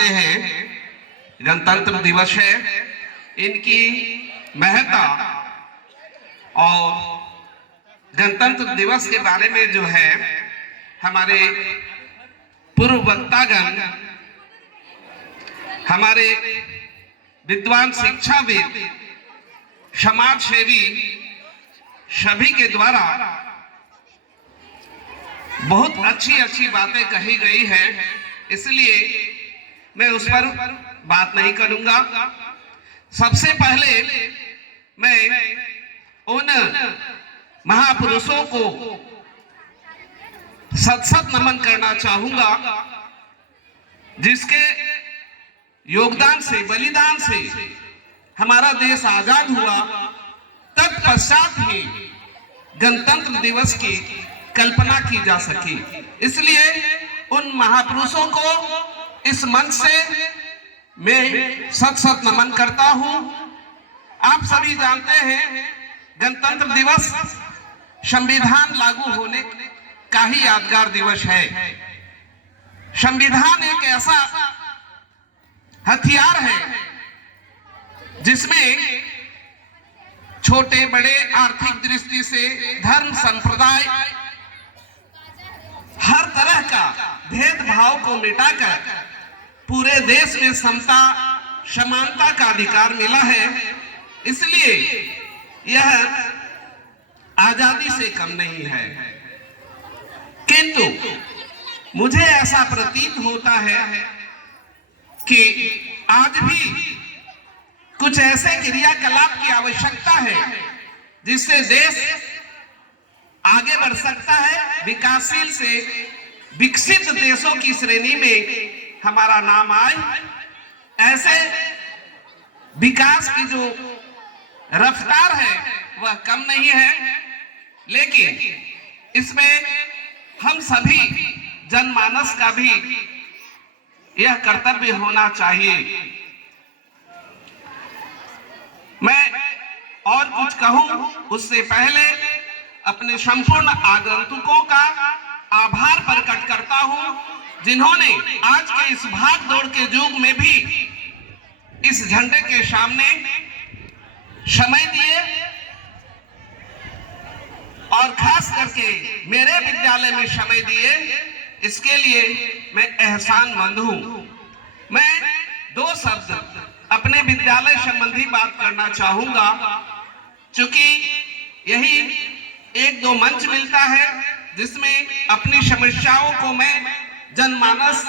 जानते हैं गणतंत्र दिवस है, इनकी महत्ता और गणतंत्र दिवस के बारे में जो है हमारे पूर्व वक्तागण, हमारे विद्वान शिक्षाविद, समाज सेवी सभी के द्वारा बहुत अच्छी अच्छी बातें कही गई है, इसलिए मैं उस पर बात नहीं करूंगा। सबसे पहले मैं उन महापुरुषों को सत सत नमन करना चाहूंगा जिसके योगदान से, बलिदान से हमारा देश आजाद हुआ। तत्पश्चात ही गणतंत्र दिवस की कल्पना की जा सकी। इसलिए उन महापुरुषों को इस मंच से मैं सत सत नमन करता हूं। आप सभी जानते हैं गणतंत्र दिवस संविधान लागू होने का ही यादगार दिवस है। संविधान एक ऐसा हथियार है जिसमें छोटे बड़े, आर्थिक दृष्टि से, धर्म, संप्रदाय, हर तरह का भेदभाव को मिटाकर पूरे देश में समता, समानता का अधिकार मिला है। इसलिए यह आजादी से कम नहीं है। किंतु मुझे ऐसा प्रतीत होता है कि आज भी कुछ ऐसे क्रियाकलाप की आवश्यकता है जिससे देश आगे बढ़ सकता है, विकासशील से विकसित देशों की श्रेणी में हमारा नाम आए। ऐसे विकास की जो रफ्तार है वह कम नहीं है, लेकिन इसमें हम सभी जनमानस का भी यह कर्तव्य होना चाहिए। मैं और कुछ कहूं उससे पहले अपने संपूर्ण आगंतुकों का आभार प्रकट करता हूं जिन्होंने आज के इस भाग दौड़ के युग में भी इस झंडे के सामने समय दिए और खास करके मेरे विद्यालय में समय दिए। इसके लिए मैं एहसानमंद हूं। मैं दो शब्द अपने विद्यालय संबंधी बात करना चाहूंगा, क्योंकि यही एक दो मंच मिलता है जिसमें अपनी समस्याओं को मैं जनमानस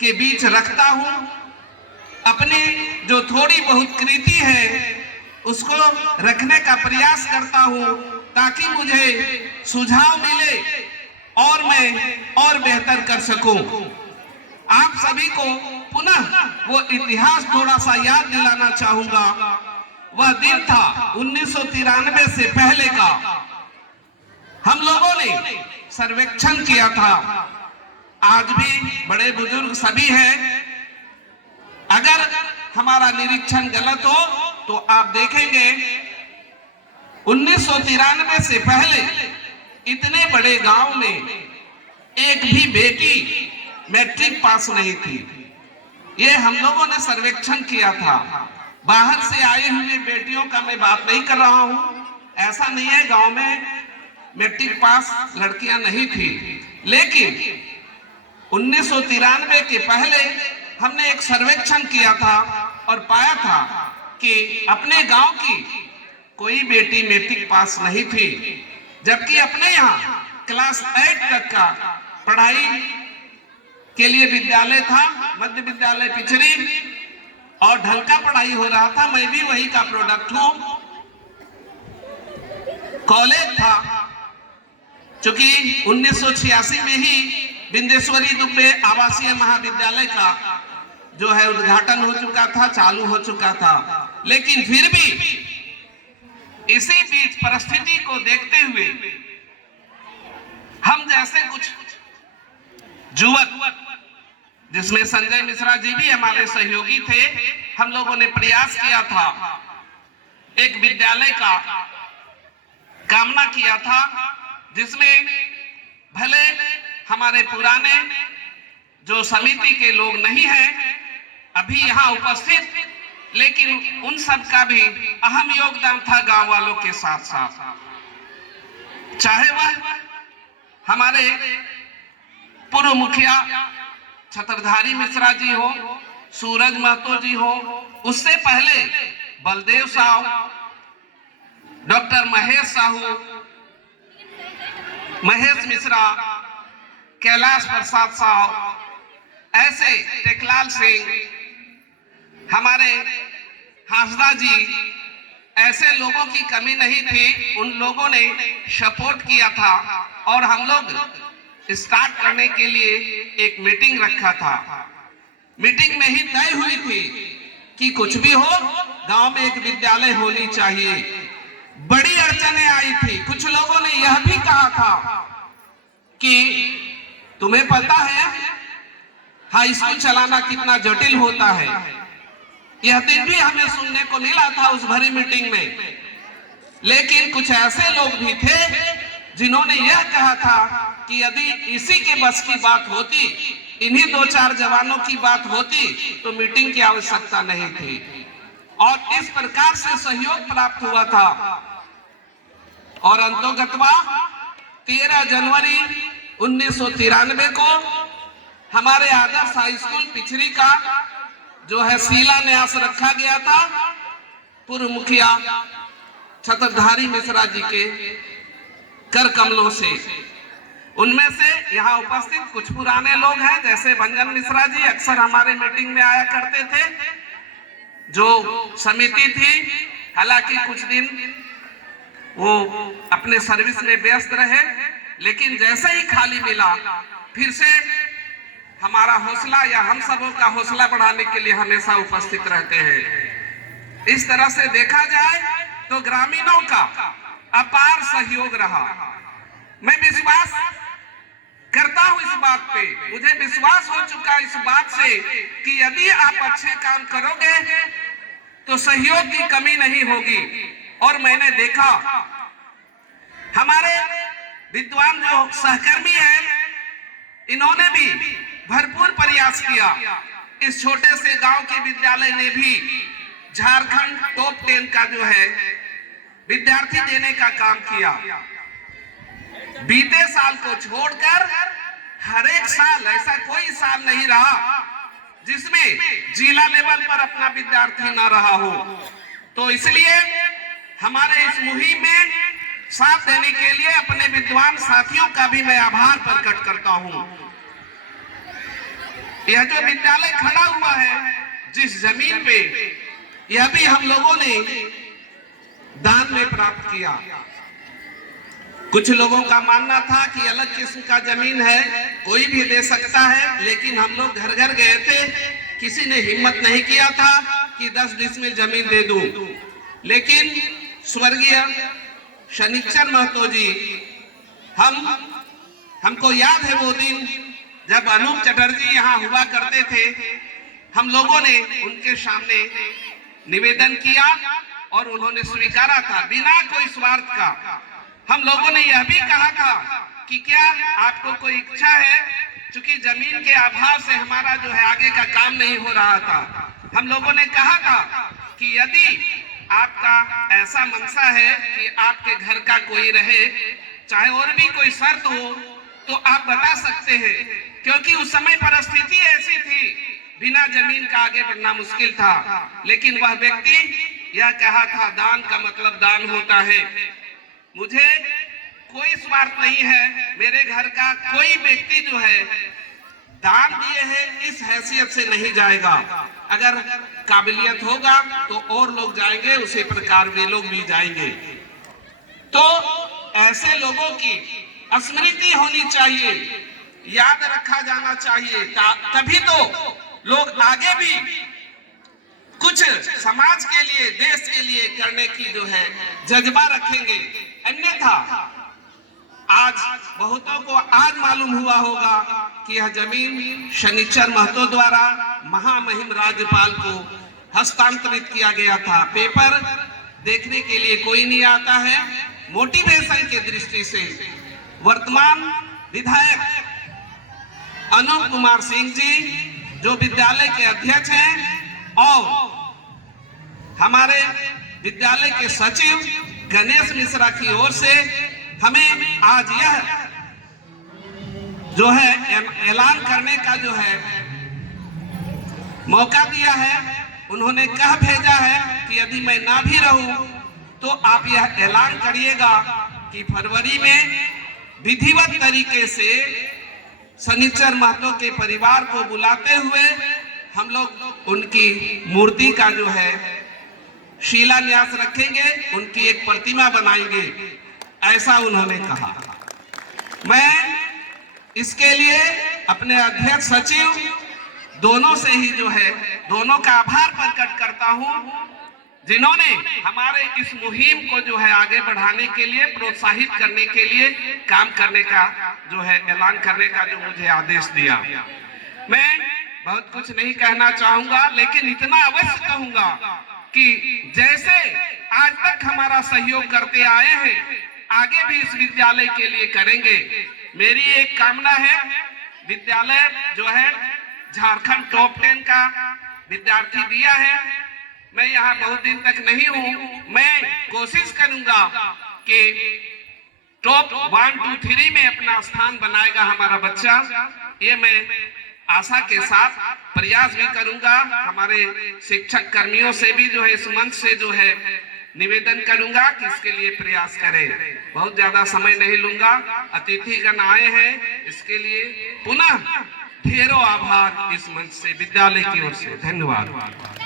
के बीच रखता हूं। अपनी जो थोड़ी बहुत कृति है उसको रखने का प्रयास करता हूं ताकि मुझे सुझाव मिले और मैं और बेहतर कर सकूं। आप सभी को पुनः वो इतिहास थोड़ा सा याद दिलाना चाहूंगा। वह दिन था 1993 से पहले का। हम लोगों ने सर्वेक्षण किया था। आज भी बड़े बुजुर्ग सभी हैं। अगर हमारा निरीक्षण गलत हो तो आप देखेंगे 1993 से पहले इतने बड़े गांव में एक भी बेटी मैट्रिक पास नहीं थी। ये हम लोगों ने सर्वेक्षण किया था। बाहर से आई हुई बेटियों का मैं बात नहीं कर रहा हूं। ऐसा नहीं है गांव में मैट्रिक पास लड़कियां नहीं थी, लेकिन 1993 के पहले हमने एक सर्वेक्षण किया था और पाया था कि अपने गांव की कोई बेटी मैट्रिक पास नहीं थी, जबकि अपने यहाँ क्लास 8 तक का पढ़ाई के लिए विद्यालय था, मध्य विद्यालय पिछड़ी, और ढंग का पढ़ाई हो रहा था। मैं भी वही का प्रोडक्ट हूं। कॉलेज था, चूंकि 1986 में ही बिंदेश्वरी दुबे आवासीय महाविद्यालय का जो है उद्घाटन हो चुका था, चालू हो चुका था, लेकिन फिर भी इसी बीच परिस्थिति को देखते हुए हम जैसे कुछ युवक, जिसमें संजय मिश्रा जी भी हमारे सहयोगी थे, हम लोगों ने प्रयास किया था, एक विद्यालय का कामना किया था जिसमें भले हमारे पुराने जो समिति के लोग नहीं हैं अभी यहाँ उपस्थित, लेकिन उन सब का भी अहम योगदान था गांव वालों के साथ साथ, चाहे वह हमारे पूर्व मुखिया छत्रधारी मिश्रा जी हो, सूरज महतो जी हो, उससे पहले बलदेव साहू, डॉक्टर महेश साहू, महेश मिश्रा, कैलाश प्रसाद साहू, ऐसे टेकलाल सिंह, हमारे हासदा जी, ऐसे लोगों की कमी नहीं थी। उन लोगों ने सपोर्ट किया था और हम लोग स्टार्ट करने के लिए एक मीटिंग रखा था। मीटिंग में ही तय हुई थी कि कुछ भी हो, गांव में एक विद्यालय होनी चाहिए। बड़ी अड़चनें आई थी। कुछ लोगों ने यह भी कहा था कि तुम्हें पता है हाई स्कूल चलाना कितना जटिल होता है। यह दिन भी हमें सुनने को मिला था उस भरी मीटिंग में। लेकिन कुछ ऐसे लोग भी थे जिन्होंने यह कहा था कि यदि इसी के बस की बात होती, इन्हीं 2-4 जवानों की बात होती, तो मीटिंग की आवश्यकता नहीं थी। और इस प्रकार से सहयोग प्राप्त हुआ था। और अंतोगत्वा 13 जनवरी 1993 को हमारे आदर्श हाई स्कूल पिछड़ी का जो है शिलान्यास रखा गया था पूर्व मुखिया छत्रधारी मिश्रा जी के कर कमलों से। उनमें से यहाँ उपस्थित कुछ पुराने लोग हैं, जैसे भंजन मिश्रा जी अक्सर हमारे मीटिंग में आया करते थे। जो समिति थी, हालांकि कुछ दिन वो अपने सर्विस में व्यस्त रहे, लेकिन जैसे ही खाली मिला फिर से हमारा हौसला या हम सबों का हौसला बढ़ाने के लिए हमेशा उपस्थित रहते हैं। इस तरह से देखा जाए तो ग्रामीणों का अपार सहयोग रहा। मैं विश्वास करता हूं इस बात पे, मुझे विश्वास हो चुका इस बात से कि यदि आप अच्छे काम करोगे तो सहयोग की कमी नहीं होगी। और मैंने देखा हमारे विद्वान जो सहकर्मी हैं, इन्होंने भी भरपूर प्रयास किया। इस छोटे से गांव के विद्यालय ने भी झारखंड टॉप 10 का जो है विद्यार्थी देने का काम किया। बीते साल को छोड़कर हर एक साल ऐसा कोई साल नहीं रहा जिसमें जिला लेवल पर अपना विद्यार्थी ना रहा हो। तो इसलिए हमारे इस मुहिम में साथ देने के लिए अपने विद्वान साथियों का भी मैं आभार प्रकट करता हूं। यह जो विद्यालय खड़ा हुआ है जिस जमीन पे, यह भी हम लोगों ने दान में प्राप्त किया। कुछ लोगों का मानना था कि अलग किस्म का जमीन है, कोई भी दे सकता है, लेकिन हम लोग घर घर गए थे, किसी ने हिम्मत नहीं किया था कि 10 डिसमिल जमीन दे दूं। लेकिन स्वर्गीय शनिचर महतो जी, हमको याद है वो दिन जब अनूप चटर्जी यहाँ हुआ करते थे। हम लोगों ने उनके सामने निवेदन किया और उन्होंने स्वीकारा था बिना कोई स्वार्थ का। हम लोगों ने यह भी कहा था कि क्या आपको कोई इच्छा है, क्योंकि जमीन के अभाव से हमारा जो है आगे का काम नहीं हो रहा था। हम लोगों ने कहा था कि यदि आपका ऐसा मंशा है कि आपके घर का कोई रहे, चाहे और भी कोई शर्त हो, तो आप बता सकते हैं, क्योंकि उस समय परिस्थिति ऐसी थी, बिना जमीन का आगे बढ़ना मुश्किल था। लेकिन वह व्यक्ति यह कहा था, दान का मतलब दान होता है। मुझे कोई स्वार्थ नहीं है, मेरे घर का कोई व्यक्ति जो है दान दिए है इस हैसियत से नहीं जाएगा। अगर काबिलियत होगा तो और लोग जाएंगे, उसी प्रकार वे लोग भी जाएंगे। तो ऐसे लोगों की स्मृति होनी चाहिए, याद रखा जाना चाहिए, तभी तो लोग आगे भी कुछ समाज के लिए, देश के लिए करने की जो है जज्बा रखेंगे। अन्यथा आज बहुतों को आज मालूम हुआ होगा कि यह जमीन शनिचर महतो द्वारा महामहिम राज्यपाल को हस्तांतरित किया गया था। पेपर देखने के लिए कोई नहीं आता है। मोटिवेशन की दृष्टि से वर्तमान विधायक अनूप कुमार सिंह जी जो विद्यालय के अध्यक्ष हैं और हमारे विद्यालय के सचिव गणेश मिश्रा की ओर से हमें आज यह जो है ऐलान करने का जो है मौका दिया है। उन्होंने कह भेजा है कि यदि मैं ना भी रहूं तो आप यह ऐलान करिएगा कि फरवरी में विधिवत तरीके से शनिचर महतो के परिवार को बुलाते हुए हम लोग उनकी मूर्ति का जो है शिलान्यास रखेंगे, उनकी एक प्रतिमा बनाएंगे, ऐसा उन्होंने कहा। मैं इसके लिए अपने अध्यक्ष सचिव दोनों से ही जो है दोनों का आभार प्रकट करता हूं, जिन्होंने हमारे इस मुहिम को जो है आगे बढ़ाने के लिए, प्रोत्साहित करने के लिए काम करने का जो है ऐलान करने का जो मुझे आदेश दिया। मैं बहुत कुछ नहीं कहना चाहूंगा, लेकिन इतना अवश्य कहूंगा कि जैसे आज तक हमारा सहयोग करते आए हैं, आगे भी इस विद्यालय के लिए करेंगे। मेरी एक कामना है, विद्यालय जो है झारखंड टॉप 10 का विद्यार्थी दिया है। मैं यहाँ बहुत दिन तक नहीं हूँ, मैं कोशिश करूंगा कि टॉप 1, 2, 3 में अपना स्थान बनाएगा हमारा बच्चा। ये मैं आशा के साथ प्रयास भी करूंगा। हमारे शिक्षक कर्मियों से भी जो है इस मंच से जो है निवेदन करूंगा कि इसके लिए प्रयास करें। बहुत ज्यादा समय नहीं लूंगा, अतिथिगण आए हैं, इसके लिए पुनः ढेरों आभार इस मंच से, विद्यालय की ओर से। धन्यवाद।